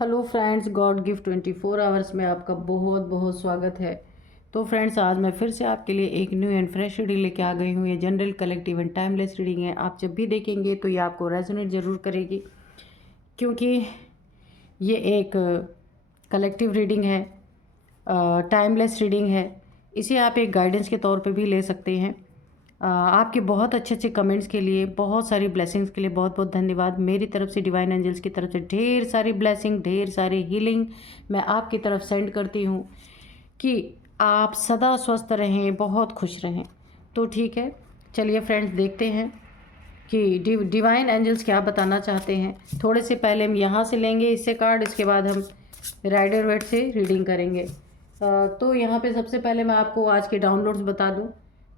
Hello friends, God gift 24 hours में आपका बहुत बहुत स्वागत है। तो फ्रेंड्स, आज मैं फिर से आपके लिए एक न्यू एंड फ्रेश रीडिंग लेके आ गई हूँ। ये general, collective and timeless reading है। आप जब भी देखेंगे तो ये आपको रेजोनेट ज़रूर करेगी, क्योंकि ये एक कलेक्टिव रीडिंग है, टाइमलेस रीडिंग है। इसे आप एक गाइडेंस के तौर पे भी ले सकते हैं। आपके बहुत अच्छे अच्छे कमेंट्स के लिए, बहुत सारी ब्लेसिंग्स के लिए बहुत बहुत धन्यवाद। मेरी तरफ से, डिवाइन एंजल्स की तरफ से ढेर सारी ब्लेसिंग, ढेर सारी हीलिंग मैं आपकी तरफ सेंड करती हूँ कि आप सदा स्वस्थ रहें, बहुत खुश रहें। तो ठीक है, चलिए फ्रेंड्स, देखते हैं कि डिवाइन एंजल्स क्या बताना चाहते हैं। थोड़े से पहले हम यहाँ से लेंगे इससे कार्ड, इसके बाद हम राइडर वेट से रीडिंग करेंगे। तो यहाँ पे सबसे पहले मैं आपको आज के डाउनलोड्स बता दूँ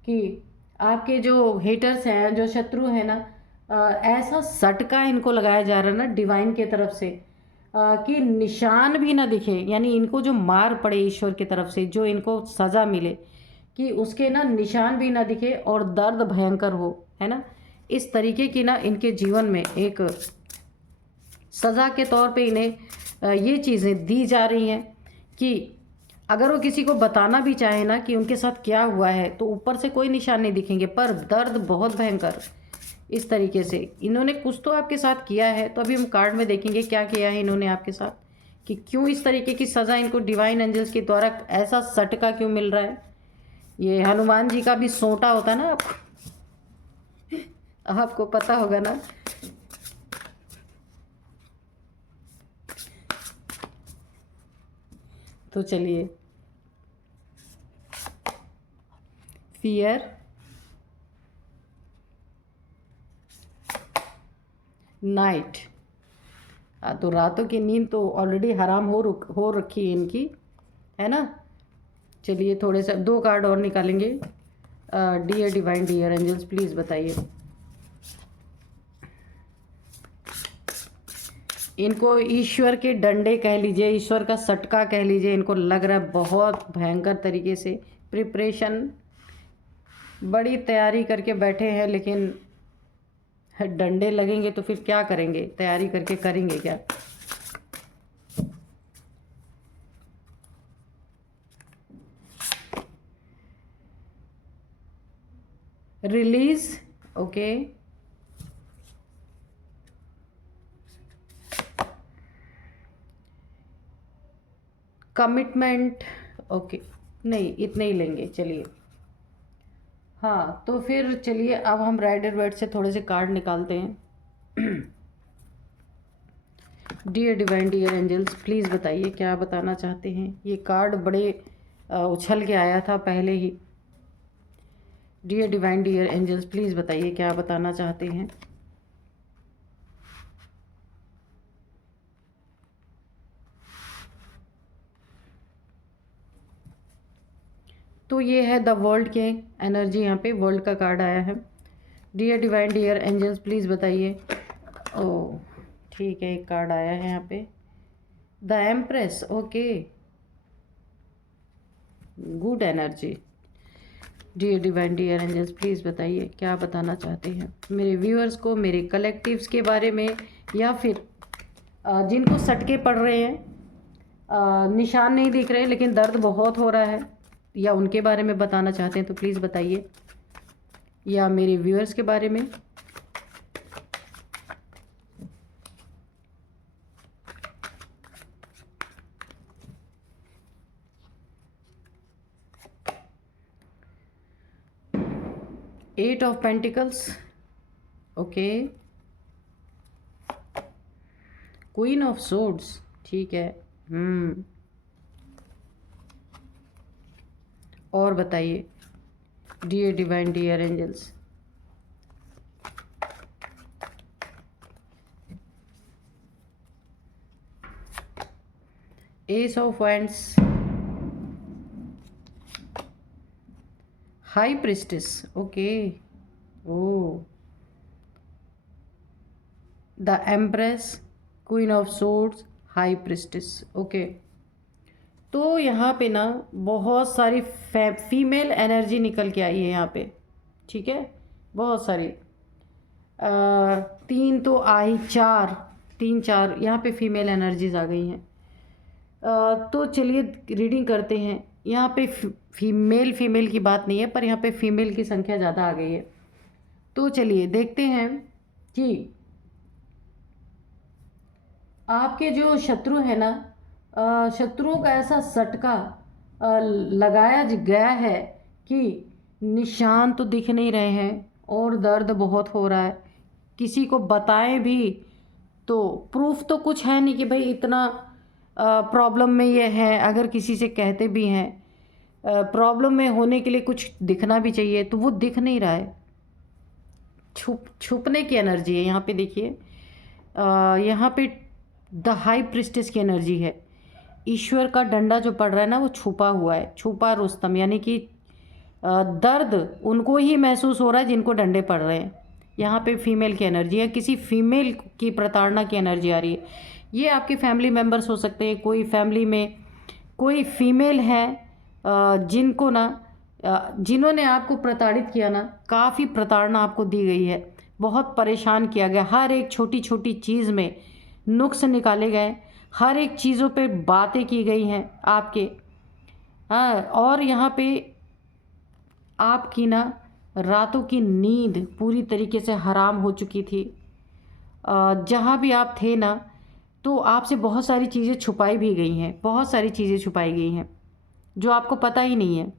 कि आपके जो हेटर्स हैं, जो शत्रु हैं ना, ऐसा सटका इनको लगाया जा रहा है ना डिवाइन की तरफ से, कि निशान भी ना दिखे, यानी इनको जो मार पड़े ईश्वर की तरफ से, जो इनको सज़ा मिले, कि उसके ना निशान भी ना दिखे और दर्द भयंकर हो, है ना। इस तरीके की ना इनके जीवन में एक सज़ा के तौर पे इन्हें ये चीज़ें दी जा रही हैं कि अगर वो किसी को बताना भी चाहे ना कि उनके साथ क्या हुआ है, तो ऊपर से कोई निशान नहीं दिखेंगे, पर दर्द बहुत भयंकर। इस तरीके से इन्होंने कुछ तो आपके साथ किया है। तो अभी हम कार्ड में देखेंगे क्या किया है इन्होंने आपके साथ, कि क्यों इस तरीके की सज़ा इनको डिवाइन एंजल्स के द्वारा ऐसा सटका क्यों मिल रहा है। ये हनुमान जी का भी सोंटा होता है ना, आपको पता होगा ना। तो चलिए, फियर, नाइट। तो रातों की नींद तो ऑलरेडी हराम हो रखी है इनकी, है ना। चलिए, थोड़े से 2 कार्ड और निकालेंगे। Dear divine, dear angels, please बताइए इनको ईश्वर के डंडे कह लीजिए, ईश्वर का सटका कह लीजिए, इनको लग रहा है बहुत भयंकर तरीके से। प्रिपरेशन, बड़ी तैयारी करके बैठे हैं, लेकिन डंडे लगेंगे तो फिर क्या करेंगे, तैयारी करके करेंगे क्या। Release, okay. Commitment, okay. नहीं, इतने ही लेंगे, चलिए। हाँ, तो फिर चलिए अब हम राइडर वेट से थोड़े से कार्ड निकालते हैं। Dear divine, dear angels, please बताइए क्या बताना चाहते हैं। ये कार्ड बड़े उछल के आया था पहले ही। Dear divine, dear angels, please बताइए क्या बताना चाहते हैं। तो ये है द वर्ल्ड के एनर्जी, यहाँ पे वर्ल्ड का कार्ड आया है। Dear divine, dear angels, please बताइए। ओह, ठीक है, एक कार्ड आया है यहाँ पे, the empress, okay. Good energy. Dear divine, dear angels, please बताइए क्या बताना चाहते हैं मेरे व्यूअर्स को, मेरे कलेक्टिव्स के बारे में, या फिर जिनको सटके पड़ रहे हैं, निशान नहीं दिख रहे लेकिन दर्द बहुत हो रहा है, या उनके बारे में बताना चाहते हैं तो प्लीज़ बताइए, या मेरे व्यूअर्स के बारे में। Eight of pentacles, okay. Queen of swords, ठीक है। और बताइए dear divine, dear angels. Ace of wands, high priestess, okay. Oh, the empress, queen of swords, high priestess, okay. तो यहाँ पे ना बहुत सारी फीमेल एनर्जी निकल के आई है यहाँ पे, ठीक है। बहुत सारी, 3 तो आई, 4, 3 4 यहाँ पे फीमेल एनर्जीज आ गई हैं। तो चलिए रीडिंग करते हैं। यहाँ पे फीमेल की बात नहीं है, पर यहाँ पे फीमेल की संख्या ज़्यादा आ गई है। तो चलिए देखते हैं कि आपके जो शत्रु है ना, शत्रुओं का ऐसा सटका लगाया गया है कि निशान तो दिख नहीं रहे हैं और दर्द बहुत हो रहा है। किसी को बताएं भी तो प्रूफ तो कुछ है नहीं कि भाई इतना प्रॉब्लम में ये है। अगर किसी से कहते भी हैं, प्रॉब्लम में होने के लिए कुछ दिखना भी चाहिए, तो वो दिख नहीं रहा है। छुपने की एनर्जी है यहाँ पे। देखिए यहाँ पे द हाई प्रिस्टेस की एनर्जी है। ईश्वर का डंडा जो पड़ रहा है ना, वो छुपा हुआ है, छुपा रुस्तम, यानी कि दर्द उनको ही महसूस हो रहा है जिनको डंडे पड़ रहे हैं। यहाँ पे फीमेल की एनर्जी है, किसी फीमेल की प्रताड़ना की एनर्जी आ रही है। ये आपके फैमिली मेम्बर्स हो सकते हैं, कोई फैमिली में कोई फीमेल है जिनको ना जिन्होंने आपको प्रताड़ित किया ना, काफ़ी प्रताड़ना आपको दी गई है, बहुत परेशान किया गया। हर एक छोटी छोटी चीज़ में नुक्स निकाले गए, हर एक चीज़ों पे बातें की गई हैं आपके। हाँ, और यहाँ पे आपकी ना रातों की नींद पूरी तरीके से हराम हो चुकी थी। जहाँ भी आप थे ना, तो आपसे बहुत सारी चीज़ें छुपाई भी गई हैं, बहुत सारी चीज़ें छुपाई गई हैं जो आपको पता ही नहीं है।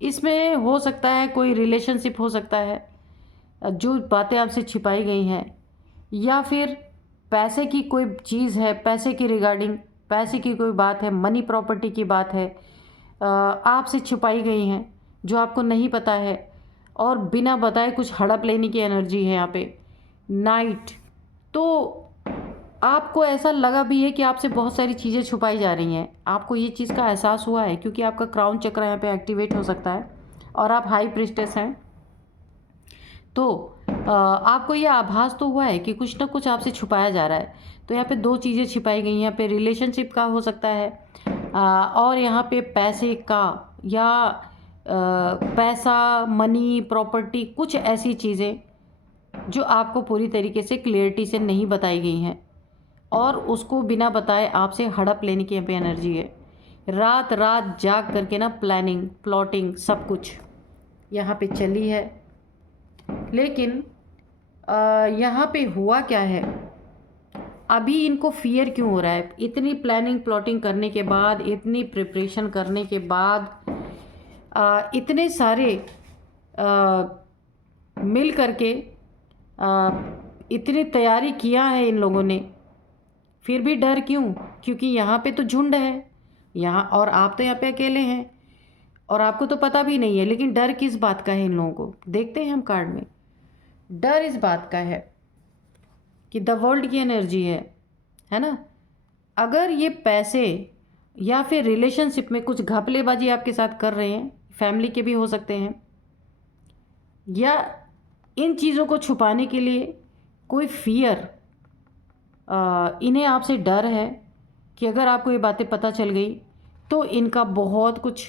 इसमें हो सकता है कोई रिलेशनशिप हो सकता है, जो बातें आपसे छिपाई गई हैं, या फिर पैसे की कोई चीज़ है, पैसे की रिगार्डिंग पैसे की कोई बात है, मनी प्रॉपर्टी की बात है, आपसे छुपाई गई हैं जो आपको नहीं पता है, और बिना बताए कुछ हड़प लेने की एनर्जी है यहाँ पे नाइट। तो आपको ऐसा लगा भी है कि आपसे बहुत सारी चीज़ें छुपाई जा रही हैं, आपको ये चीज़ का एहसास हुआ है, क्योंकि आपका क्राउन चक्र यहाँ पे एक्टिवेट हो सकता है और आप हाई प्रिस्टेस हैं। तो आपको ये आभास तो हुआ है कि कुछ ना कुछ आपसे छुपाया जा रहा है। तो यहाँ पे 2 चीज़ें छिपाई गई हैं। यहाँ पे रिलेशनशिप का हो सकता है, और यहाँ पे पैसे का, या पैसा, मनी प्रॉपर्टी, कुछ ऐसी चीज़ें जो आपको पूरी तरीके से क्लियरिटी से नहीं बताई गई हैं, और उसको बिना बताए आपसे हड़प लेने की यहाँ पे एनर्जी है। रात रात जाग करके ना प्लानिंग, प्लॉटिंग, सब कुछ यहाँ पे चली है। लेकिन यहाँ पे हुआ क्या है, अभी इनको फियर क्यों हो रहा है? इतनी प्लानिंग प्लॉटिंग करने के बाद, इतनी प्रिपरेशन करने के बाद, इतने सारे मिल करके इतनी तैयारी किया है इन लोगों ने, फिर भी डर क्यों? क्योंकि यहाँ पे तो झुंड है यहाँ, और आप तो यहाँ पे अकेले हैं, और आपको तो पता भी नहीं है। लेकिन डर किस बात का है इन लोगों को? देखते हैं हम कार्ड में। डर इस बात का है कि द वर्ल्ड की एनर्जी है ना। अगर ये पैसे या फिर रिलेशनशिप में कुछ घपलेबाजी आपके साथ कर रहे हैं, फैमिली के भी हो सकते हैं, या इन चीज़ों को छुपाने के लिए कोई फियर, इन्हें आपसे डर है कि अगर आपको ये बातें पता चल गई तो इनका बहुत कुछ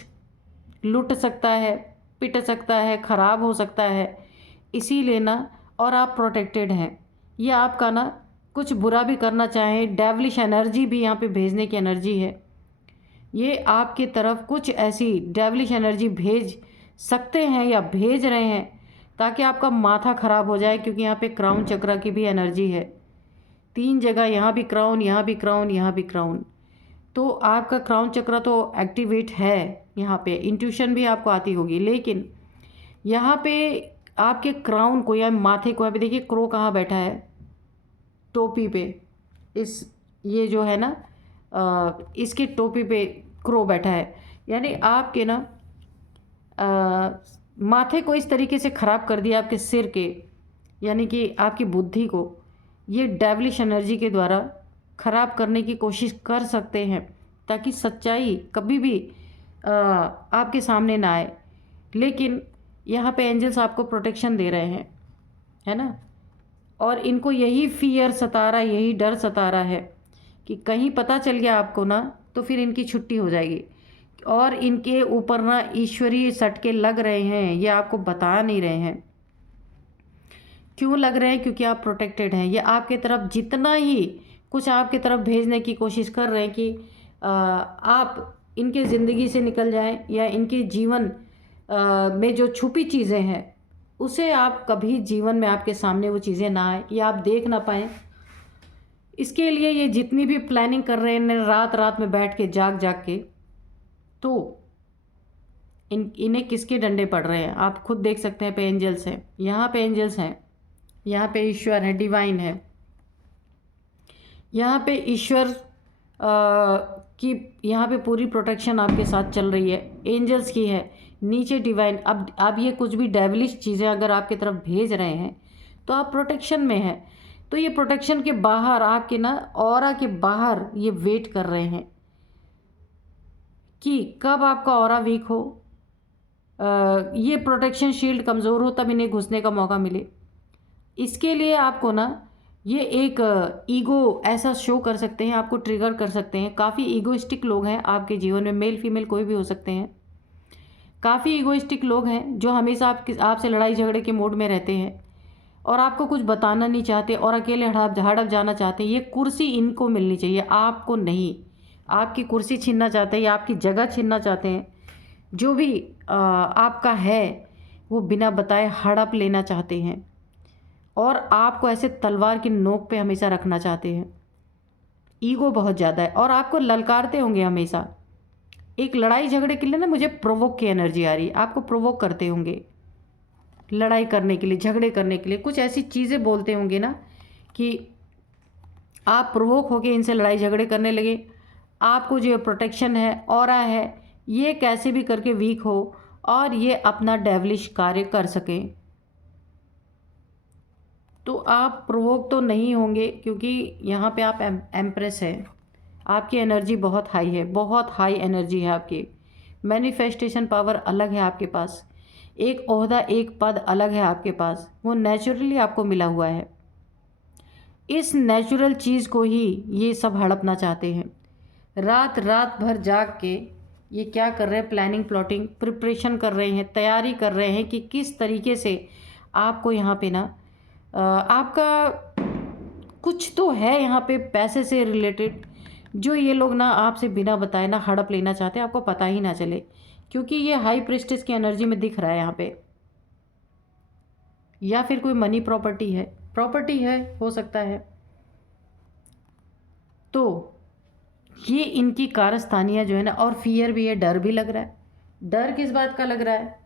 लुट सकता है, पिट सकता है, ख़राब हो सकता है। इसीलिए ना, और आप प्रोटेक्टेड हैं, ये आपका ना कुछ बुरा भी करना चाहें, डेविलिश एनर्जी भी यहाँ पे भेजने की एनर्जी है। ये आपके तरफ कुछ ऐसी डेविलिश एनर्जी भेज सकते हैं या भेज रहे हैं ताकि आपका माथा ख़राब हो जाए, क्योंकि यहाँ पे क्राउन चक्र की भी एनर्जी है। 3 जगह, यहाँ भी क्राउन, यहाँ भी क्राउन, यहाँ भी क्राउन। तो आपका क्राउन चक्र तो एक्टिवेट है यहाँ पे, इंट्यूशन भी आपको आती होगी। लेकिन यहाँ पे आपके क्राउन को या माथे को, अभी देखिए क्रो कहाँ बैठा है, टोपी पे, इस ये जो है ना, इसके टोपी पे क्रो बैठा है। यानी आपके ना माथे को इस तरीके से ख़राब कर दिया, आपके सिर के, यानी कि आपकी बुद्धि को ये डेविलिश एनर्जी के द्वारा ख़राब करने की कोशिश कर सकते हैं, ताकि सच्चाई कभी भी आपके सामने ना आए। लेकिन यहाँ पे एंजल्स आपको प्रोटेक्शन दे रहे हैं, है ना। और इनको यही फियर सता रहा है, यही डर सता रहा है कि कहीं पता चल गया आपको ना, तो फिर इनकी छुट्टी हो जाएगी। और इनके ऊपर ना ईश्वरीय सटके लग रहे हैं, ये आपको बता नहीं रहे हैं। क्यों लग रहे हैं? क्योंकि आप प्रोटेक्टेड हैं। ये आपके तरफ जितना ही कुछ आपके तरफ भेजने की कोशिश कर रहे हैं कि आप इनके ज़िंदगी से निकल जाएं या इनके जीवन में जो छुपी चीज़ें हैं उसे आप कभी जीवन में आपके सामने वो चीज़ें ना आए या आप देख ना पाएँ। इसके लिए ये जितनी भी प्लानिंग कर रहे हैं रात रात में बैठ के जाग जाग के, तो इन्हें किसके डंडे पड़ रहे हैं आप खुद देख सकते हैं। पे एंजल्स हैं, यहाँ पे एंजल्स हैं, यहाँ पे ईश्वर है, डिवाइन है, यहाँ पे ईश्वर की यहाँ पे पूरी प्रोटेक्शन आपके साथ चल रही है, एंजल्स की है, नीचे डिवाइन। अब ये कुछ भी डेविलिश चीज़ें अगर आपकी तरफ भेज रहे हैं तो आप प्रोटेक्शन में हैं। तो ये प्रोटेक्शन के बाहर आपके ना ऑरा के बाहर ये वेट कर रहे हैं कि कब आपका ऑरा वीक हो, ये प्रोटेक्शन शील्ड कमज़ोर हो, तब इन्हें घुसने का मौका मिले। इसके लिए आपको ना ये एक ईगो ऐसा शो कर सकते हैं, आपको ट्रिगर कर सकते हैं। काफ़ी ईगोइस्टिक लोग हैं आपके जीवन में, मेल फीमेल कोई भी हो सकते हैं। काफ़ी ईगोइस्टिक लोग हैं जो हमेशा आपसे लड़ाई झगड़े के मोड में रहते हैं और आपको कुछ बताना नहीं चाहते और अकेले हड़प जाना चाहते हैं। ये कुर्सी इनको मिलनी चाहिए, आपको नहीं। आपकी कुर्सी छीनना चाहते हैं या आपकी जगह छीनना चाहते हैं। जो भी आपका है वो बिना बताए हड़प लेना चाहते हैं और आपको ऐसे तलवार की नोक पे हमेशा रखना चाहते हैं। ईगो बहुत ज़्यादा है और आपको ललकारते होंगे हमेशा। एक लड़ाई झगड़े के लिए ना मुझे प्रोवोक की एनर्जी आ रही है, आपको प्रोवोक करते होंगे लड़ाई करने के लिए, झगड़े करने के लिए, कुछ ऐसी चीज़ें बोलते होंगे ना कि आप प्रोवोक होके इनसे लड़ाई झगड़े करने लगे। आपको जो प्रोटेक्शन है, ऑरा है, ये कैसे भी करके वीक हो और ये अपना डेविलिश कार्य कर सकें। तो आप प्रोवोक तो नहीं होंगे क्योंकि यहाँ पे आप एम्प्रेस हैं। आपकी एनर्जी बहुत हाई है, बहुत हाई एनर्जी है आपकी। मैनिफेस्टेशन पावर अलग है आपके पास, एक ओहदा एक पद अलग है आपके पास, वो नेचुरली आपको मिला हुआ है। इस नेचुरल चीज़ को ही ये सब हड़पना चाहते हैं। रात रात भर जाग के ये क्या कर रहे हैं? प्लानिंग, प्लॉटिंग, प्रिपरेशन कर रहे हैं, तैयारी कर रहे हैं कि किस तरीके से आपको यहाँ पे ना आपका कुछ तो है यहाँ पे पैसे से रिलेटेड जो ये लोग ना आपसे बिना बताए ना हड़प लेना चाहते हैं, आपको पता ही ना चले क्योंकि ये हाई प्रिस्टेस की एनर्जी में दिख रहा है यहाँ पे। या फिर कोई मनी प्रॉपर्टी है हो सकता है। तो ये इनकी कारस्तानियाँ जो है ना, और फियर भी है, डर भी लग रहा है। डर किस बात का लग रहा है?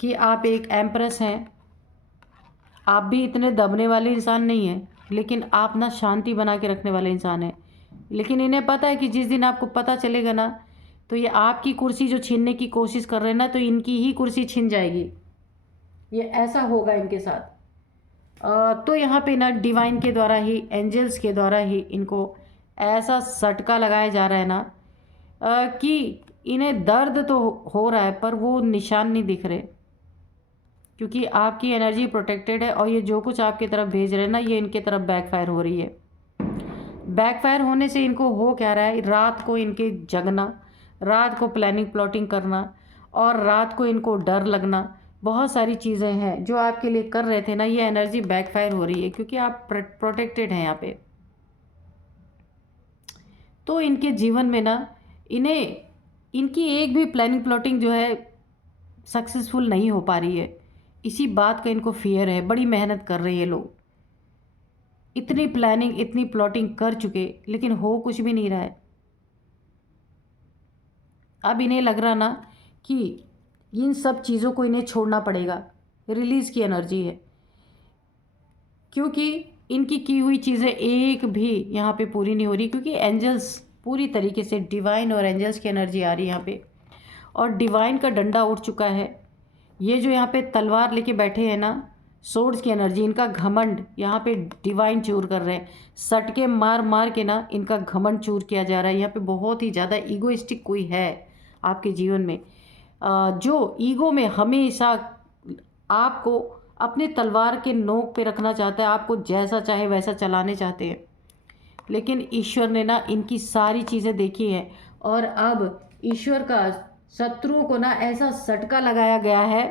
कि आप एक एम्प्रेस हैं, आप भी इतने दबने वाले इंसान नहीं हैं, लेकिन आप ना शांति बना के रखने वाले इंसान हैं। लेकिन इन्हें पता है कि जिस दिन आपको पता चलेगा ना तो ये आपकी कुर्सी जो छीनने की कोशिश कर रहे हैं ना, तो इनकी ही कुर्सी छीन जाएगी। ये ऐसा होगा इनके साथ। तो यहाँ पे ना डिवाइन के द्वारा ही, एंजल्स के द्वारा ही इनको ऐसा सटका लगाया जा रहा है ना कि इन्हें दर्द तो हो रहा है पर वो निशान नहीं दिख रहे क्योंकि आपकी एनर्जी प्रोटेक्टेड है और ये जो कुछ आपकी तरफ भेज रहे हैं ना, ये इनके तरफ बैकफायर हो रही है। बैकफायर होने से इनको हो क्या रहा है? रात को इनके जगना, रात को प्लानिंग प्लॉटिंग करना और रात को इनको डर लगना, बहुत सारी चीज़ें हैं जो आपके लिए कर रहे थे ना, ये एनर्जी बैकफायर हो रही है क्योंकि आप प्रोटेक्टेड हैं यहाँ पे। तो इनके जीवन में ना इन्हें इनकी एक भी प्लानिंग प्लॉटिंग जो है सक्सेसफुल नहीं हो पा रही है। इसी बात का इनको फियर है। बड़ी मेहनत कर रहे हैं लोग, इतनी प्लानिंग इतनी प्लॉटिंग कर चुके लेकिन हो कुछ भी नहीं रहा है। अब इन्हें लग रहा ना कि इन सब चीज़ों को इन्हें छोड़ना पड़ेगा। रिलीज़ की एनर्जी है क्योंकि इनकी की हुई चीज़ें एक भी यहाँ पे पूरी नहीं हो रही क्योंकि एंजल्स पूरी तरीके से, डिवाइन और एंजल्स की एनर्जी आ रही है यहाँ पे और डिवाइन का डंडा उठ चुका है। ये जो यहाँ पे तलवार लेके बैठे हैं ना, सोर्ड्स की एनर्जी, इनका घमंड यहाँ पे डिवाइन चूर कर रहे हैं। सटके मार मार के ना इनका घमंड चूर किया जा रहा है। यहाँ पे बहुत ही ज़्यादा ईगोइस्टिक कोई है आपके जीवन में जो ईगो में हमेशा आपको अपने तलवार के नोक पे रखना चाहता है, आपको जैसा चाहे वैसा चलाने चाहते हैं। लेकिन ईश्वर ने ना इनकी सारी चीज़ें देखी हैं और अब ईश्वर का शत्रुओं को ना ऐसा सटका लगाया गया है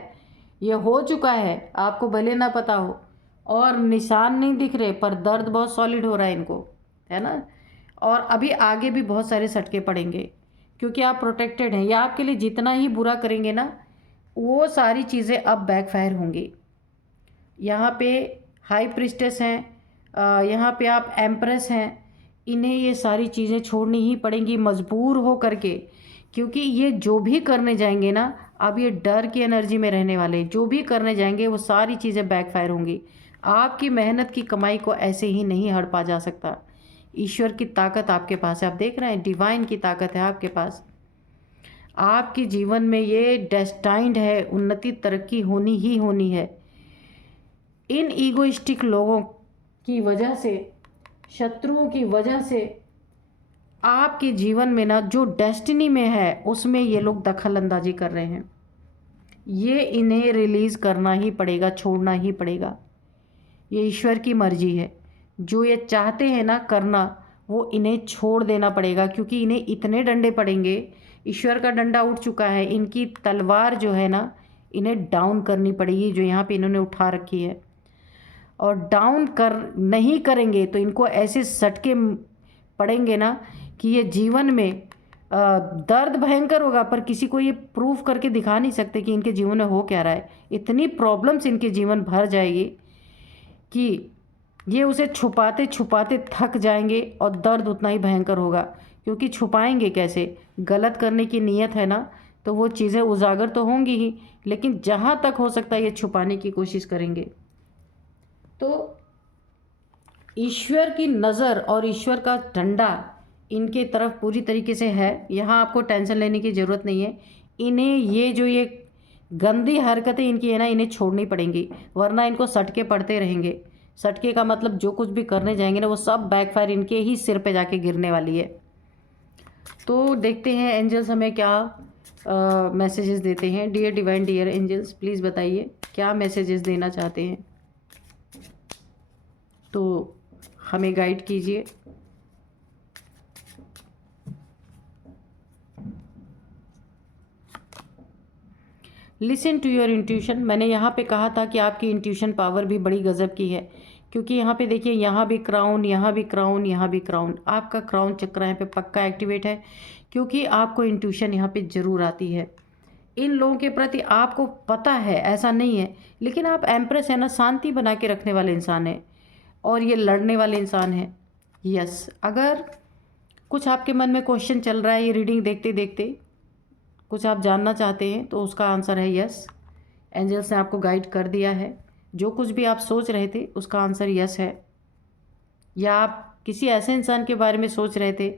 ये हो चुका है, आपको भले ना पता हो, और निशान नहीं दिख रहे पर दर्द बहुत सॉलिड हो रहा है इनको, है ना। और अभी आगे भी बहुत सारे सटके पड़ेंगे क्योंकि आप प्रोटेक्टेड हैं। या आपके लिए जितना ही बुरा करेंगे ना, वो सारी चीज़ें अब बैकफायर होंगी। यहाँ पे हाई प्रिस्टेस हैं, यहाँ पे आप एम्प्रेस हैं, इन्हें ये सारी चीज़ें छोड़नी ही पड़ेंगी मजबूर हो करके, क्योंकि ये जो भी करने जाएंगे ना, अब ये डर की एनर्जी में रहने वाले, जो भी करने जाएंगे वो सारी चीज़ें बैकफायर होंगी। आपकी मेहनत की कमाई को ऐसे ही नहीं हड़पा जा सकता। ईश्वर की ताकत आपके पास है, आप देख रहे हैं, डिवाइन की ताकत है आपके पास। आपके जीवन में ये डेस्टाइंड है, उन्नति तरक्की होनी ही होनी है। इन ईगोइस्टिक लोगों की वजह से, शत्रुओं की वजह से आपके जीवन में ना जो डेस्टिनी में है उसमें ये लोग दखल अंदाजी कर रहे हैं। ये इन्हें रिलीज़ करना ही पड़ेगा, छोड़ना ही पड़ेगा। ये ईश्वर की मर्जी है, जो ये चाहते हैं ना करना, वो इन्हें छोड़ देना पड़ेगा, क्योंकि इन्हें इतने डंडे पड़ेंगे। ईश्वर का डंडा उठ चुका है, इनकी तलवार जो है ना, इन्हें डाउन करनी पड़ेगी, जो यहाँ पे इन्होंने उठा रखी है। और डाउन कर नहीं करेंगे तो इनको ऐसे सटके पड़ेंगे ना कि ये जीवन में दर्द भयंकर होगा, पर किसी को ये प्रूफ करके दिखा नहीं सकते कि इनके जीवन में हो क्या रहा है। इतनी प्रॉब्लम्स इनके जीवन भर जाएगी कि ये उसे छुपाते छुपाते थक जाएंगे, और दर्द उतना ही भयंकर होगा, क्योंकि छुपाएंगे कैसे। गलत करने की नीयत है ना, तो वो चीज़ें उजागर तो होंगी ही, लेकिन जहाँ तक हो सकता है ये छुपाने की कोशिश करेंगे। तो ईश्वर की नज़र और ईश्वर का डंडा इनके तरफ पूरी तरीके से है। यहाँ आपको टेंशन लेने की ज़रूरत नहीं है। इन्हें ये गंदी हरकतें इनकी है ना, इन्हें छोड़नी पड़ेंगी, वरना इनको सटके पड़ते रहेंगे। सटके का मतलब जो कुछ भी करने जाएंगे ना, वो सब बैकफायर इनके ही सिर पे जाके गिरने वाली है। तो देखते हैं एंजल्स हमें क्या मैसेजेस देते हैं। Dear divine, dear angels, please बताइए क्या मैसेजेस देना चाहते हैं, तो हमें गाइड कीजिए। Listen to your intuition. मैंने यहाँ पे कहा था कि आपकी इंट्यूशन पावर भी बड़ी गज़ब की है, क्योंकि यहाँ पे देखिए, यहाँ भी क्राउन, यहाँ भी क्राउन, यहाँ भी क्राउन। आपका क्राउन चक्र यहाँ पे पक्का एक्टिवेट है, क्योंकि आपको इंट्यूशन यहाँ पे ज़रूर आती है। इन लोगों के प्रति आपको पता है, ऐसा नहीं है, लेकिन आप एम्प्रेस है ना, शांति बना के रखने वाले इंसान हैं, और ये लड़ने वाले इंसान हैं। यस, अगर कुछ आपके मन में क्वेश्चन चल रहा है ये रीडिंग देखते देखते, कुछ आप जानना चाहते हैं, तो उसका आंसर है यस। एंजल्स ने आपको गाइड कर दिया है। जो कुछ भी आप सोच रहे थे उसका आंसर यस है। या आप किसी ऐसे इंसान के बारे में सोच रहे थे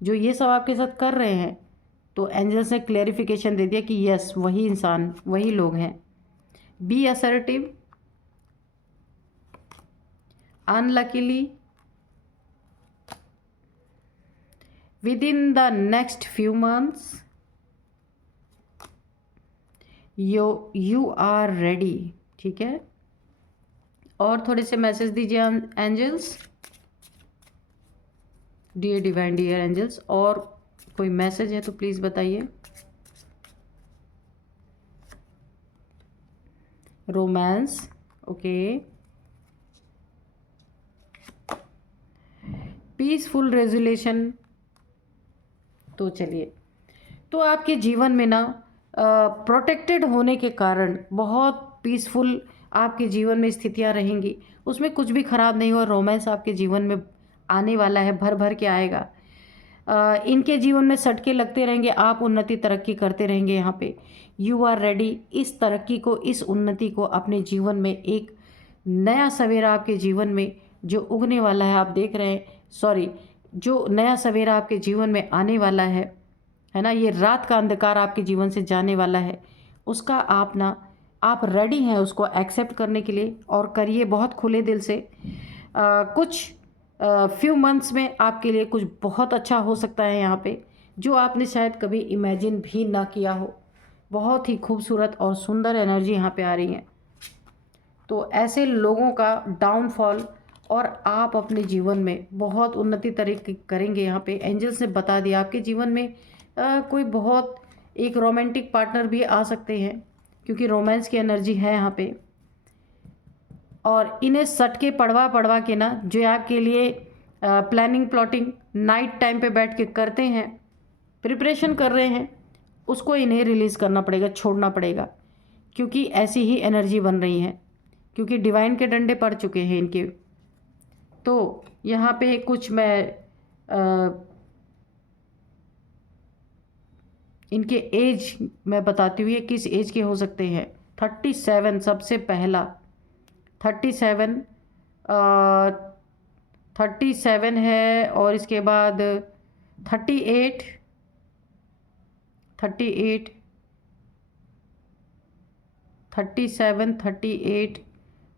जो ये सब आपके साथ कर रहे हैं, तो एंजल्स ने क्लेरिफिकेशन दे दिया कि यस, वही इंसान, वही लोग हैं। Be assertive. Unluckily within the next few months you are ready. ठीक है, और थोड़े से मैसेज दीजिए angels, dear divine, dear angels. और कोई मैसेज है तो प्लीज़ बताइए। Romance, okay. Peaceful resolution. तो चलिए, तो आपके जीवन में ना प्रोटेक्टेड होने के कारण बहुत पीसफुल आपके जीवन में स्थितियां रहेंगी, उसमें कुछ भी ख़राब नहीं हुआ। रोमांस आपके जीवन में आने वाला है, भर भर के आएगा। इनके जीवन में सटके लगते रहेंगे, आप उन्नति तरक्की करते रहेंगे। यहाँ पे यू आर रेडी। इस तरक्की को, इस उन्नति को अपने जीवन में, एक नया सवेरा आपके जीवन में जो उगने वाला है, आप देख रहे हैं, सॉरी, जो नया सवेरा आपके जीवन में आने वाला है ना, ये रात का अंधकार आपके जीवन से जाने वाला है, उसका आप रेडी हैं उसको एक्सेप्ट करने के लिए, और करिए बहुत खुले दिल से। कुछ फ्यू मंथ्स में आपके लिए कुछ बहुत अच्छा हो सकता है यहाँ पे, जो आपने शायद कभी इमेजिन भी ना किया हो। बहुत ही खूबसूरत और सुंदर एनर्जी यहाँ पे आ रही है। तो ऐसे लोगों का डाउनफॉल, और आप अपने जीवन में बहुत उन्नति तरीके करेंगे। यहाँ पे एंजल्स ने बता दिया, आपके जीवन में कोई बहुत एक रोमांटिक पार्टनर भी आ सकते हैं, क्योंकि रोमांस की एनर्जी है यहाँ पे। और इन्हें सट के पढ़वा पढ़वा के ना, जो आपके लिए प्लानिंग प्लॉटिंग नाइट टाइम पे बैठ के करते हैं, प्रिपरेशन कर रहे हैं, उसको इन्हें रिलीज़ करना पड़ेगा, छोड़ना पड़ेगा, क्योंकि ऐसी ही एनर्जी बन रही है, क्योंकि डिवाइन के डंडे पड़ चुके हैं इनके। तो यहाँ पे कुछ मैं इनके एज मैं बताती हूँ, ये किस एज के हो सकते हैं। 37 सबसे पहला, 37 37 है, और इसके बाद 38 37 38,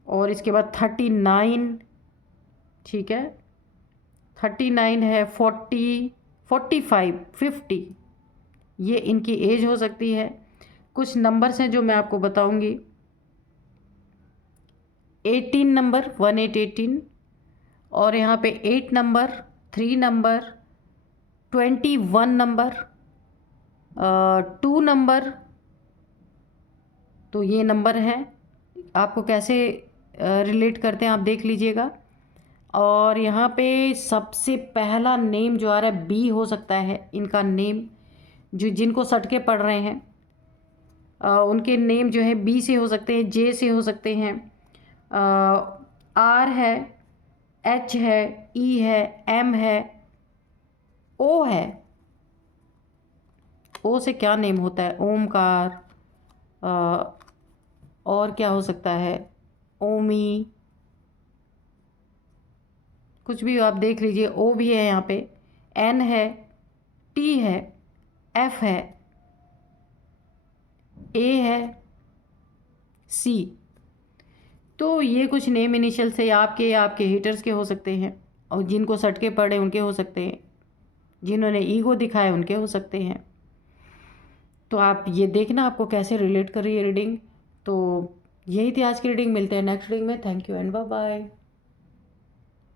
और इसके बाद 39, ठीक है, 39 है, 40 45 50, ये इनकी एज हो सकती है। कुछ नंबर्स हैं जो मैं आपको बताऊंगी। 18 नंबर, 18, और यहाँ पे 8 नंबर, 3 नंबर, 21 नंबर, 2 नंबर। तो ये नंबर हैं, आपको कैसे रिलेट करते हैं आप देख लीजिएगा। और यहाँ पे सबसे पहला नेम जो आ रहा है बी हो सकता है इनका नेम, जो जिनको सटके पड़ रहे हैं उनके नेम जो है बी से हो सकते हैं, जे से हो सकते हैं, आर है, एच है, ई है, एम है, ओ है। ओ से क्या नेम होता है? ओमकार, और क्या हो सकता है? ओमी, कुछ भी आप देख लीजिए। ओ भी है यहाँ पे, एन है, टी है, एफ है, ए है, सी। तो ये कुछ नेम इनिशियल से आपके या आपके हेटर्स के हो सकते हैं, और जिनको सटके पड़े उनके हो सकते हैं, जिन्होंने ईगो दिखाए उनके हो सकते हैं। तो आप ये देखना आपको कैसे रिलेट कर रही है रीडिंग। तो यही थी आज की रीडिंग, मिलते हैं नेक्स्ट रीडिंग में। Thank you and bye bye.